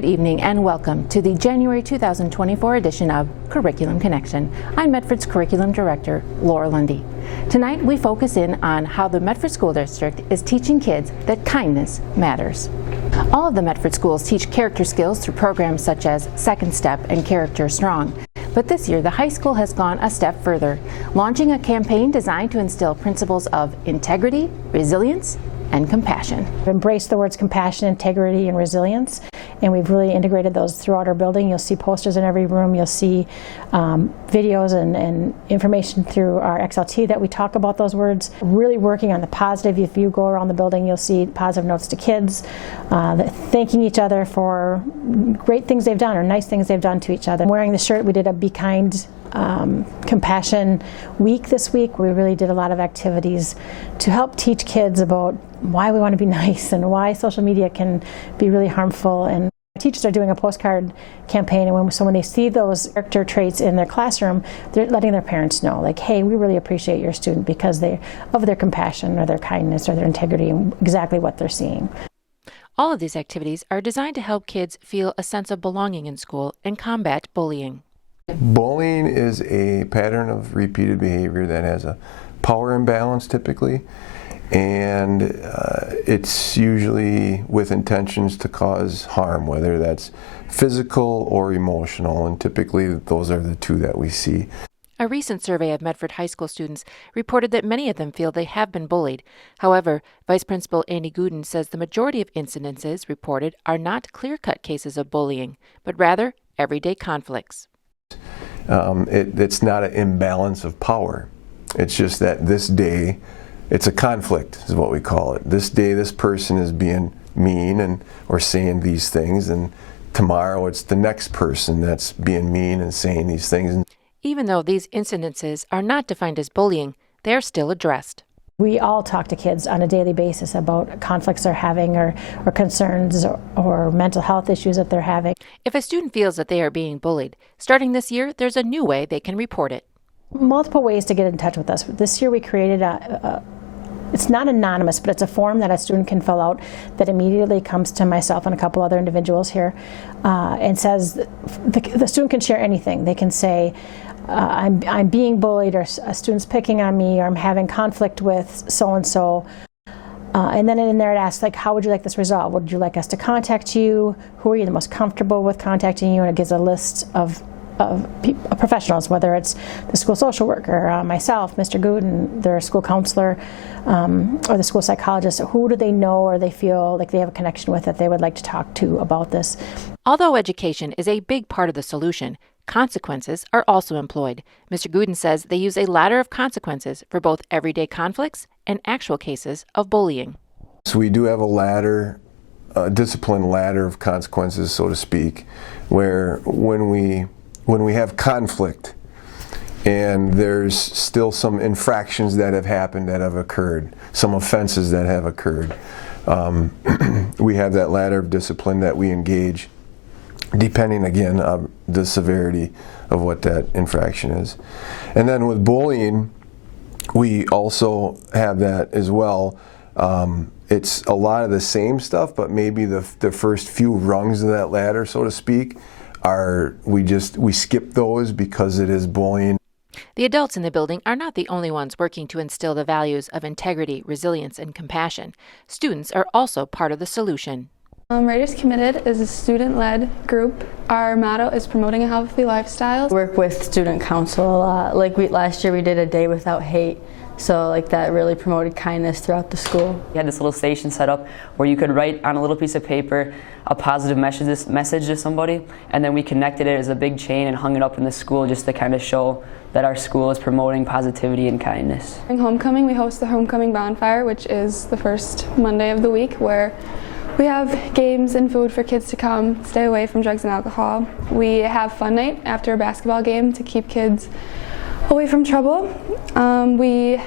Good evening and welcome to the January 2024 edition of Curriculum Connection. I'm Medford's Curriculum Director, Laura Lundy. Tonight we focus in on how the Medford School District is teaching kids that kindness matters. All of the Medford schools teach character skills through programs such as Second Step and Character Strong. But this year, the high school has gone a step further, launching a campaign designed to instill principles of integrity, resilience, and compassion. We've embraced the words compassion, integrity, and resilience, and we've really integrated those throughout our building. You'll see posters in every room. You'll see videos and information through our XLT that we talk about those words. Really working on the positive. If you go around the building, you'll see positive notes to kids, thanking each other for great things they've done or nice things they've done to each other. Wearing the shirt, we did a Be Kind Compassion Week this week. We really did a lot of activities to help teach kids about why we want to be nice and why social media can be really harmful. And teachers are doing a postcard campaign, and when they see those character traits in their classroom, they're letting their parents know, like, hey, we really appreciate your student because of their compassion or their kindness or their integrity and exactly what they're seeing. All of these activities are designed to help kids feel a sense of belonging in school and combat bullying. Bullying is a pattern of repeated behavior that has a power imbalance typically, and it's usually with intentions to cause harm, whether that's physical or emotional, and typically those are the two that we see. A recent survey of Medford High School students reported that many of them feel they have been bullied. However, Vice Principal Andy Gooden says the majority of incidences reported are not clear-cut cases of bullying, but rather everyday conflicts. It's not an imbalance of power. It's just that this day, it's a conflict is what we call it. This day, this person is being mean or saying these things, and tomorrow it's the next person that's being mean and saying these things. Even though these incidences are not defined as bullying, they are still addressed. We all talk to kids on a daily basis about conflicts they're having or concerns or mental health issues that they're having. If a student feels that they are being bullied, starting this year, there's a new way they can report it. Multiple ways to get in touch with us. This year we created it's not anonymous, but it's a form that a student can fill out that immediately comes to myself and a couple other individuals here and says the student can share anything. They can say, I'm being bullied, or a student's picking on me, or I'm having conflict with so-and-so. And then in there it asks, like, how would you like this resolved? Would you like us to contact you? Who are you the most comfortable with contacting you? And it gives a list of professionals, whether it's the school social worker, myself, Mr. Gooden, their school counselor, or the school psychologist. Who do they know or they feel like they have a connection with that they would like to talk to about this? Although education is a big part of the solution, consequences are also employed. Mr. Gooden says they use a ladder of consequences for both everyday conflicts and actual cases of bullying. So we do have a ladder, a discipline ladder of consequences, so to speak, where when we have conflict and there's still some infractions that have happened, that have occurred, some offenses that have occurred, we have that ladder of discipline that we engage depending again on the severity of what that infraction is. And then with bullying, we also have that as well. It's a lot of the same stuff, but maybe the first few rungs of that ladder, so to speak, we skip those because it is bullying. The adults in the building are not the only ones working to instill the values of integrity, resilience, and compassion. Students are also part of the solution. Writers Committed is a student-led group. Our motto is promoting a healthy lifestyle. We work with student council a lot. Last year we did a day without hate. So that really promoted kindness throughout the school. We had this little station set up where you could write on a little piece of paper a positive message to somebody, and then we connected it as a big chain and hung it up in the school just to kind of show that our school is promoting positivity and kindness. During homecoming, we host the Homecoming Bonfire, which is the first Monday of the week, where we have games and food for kids to come, stay away from drugs and alcohol. We have fun night after a basketball game to keep kids away from trouble. We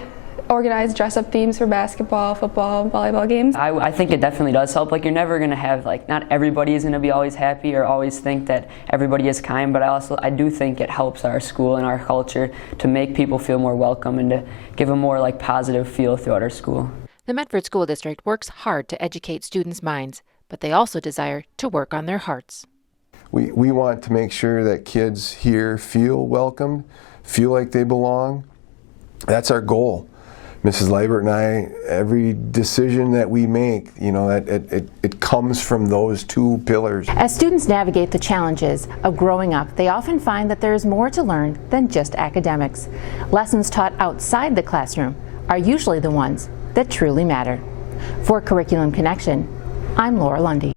organize dress-up themes for basketball, football, volleyball games. I think it definitely does help. You're never going to have, not everybody is going to be always happy or always think that everybody is kind, but I do think it helps our school and our culture to make people feel more welcome and to give a more positive feel throughout our school. The Medford School District works hard to educate students' minds, but they also desire to work on their hearts. We want to make sure that kids here feel welcomed, feel like they belong. That's our goal. Mrs. Leibert and I, every decision that we make, it comes from those two pillars. As students navigate the challenges of growing up, they often find that there is more to learn than just academics. Lessons taught outside the classroom are usually the ones that truly matter. For Curriculum Connection, I'm Laura Lundy.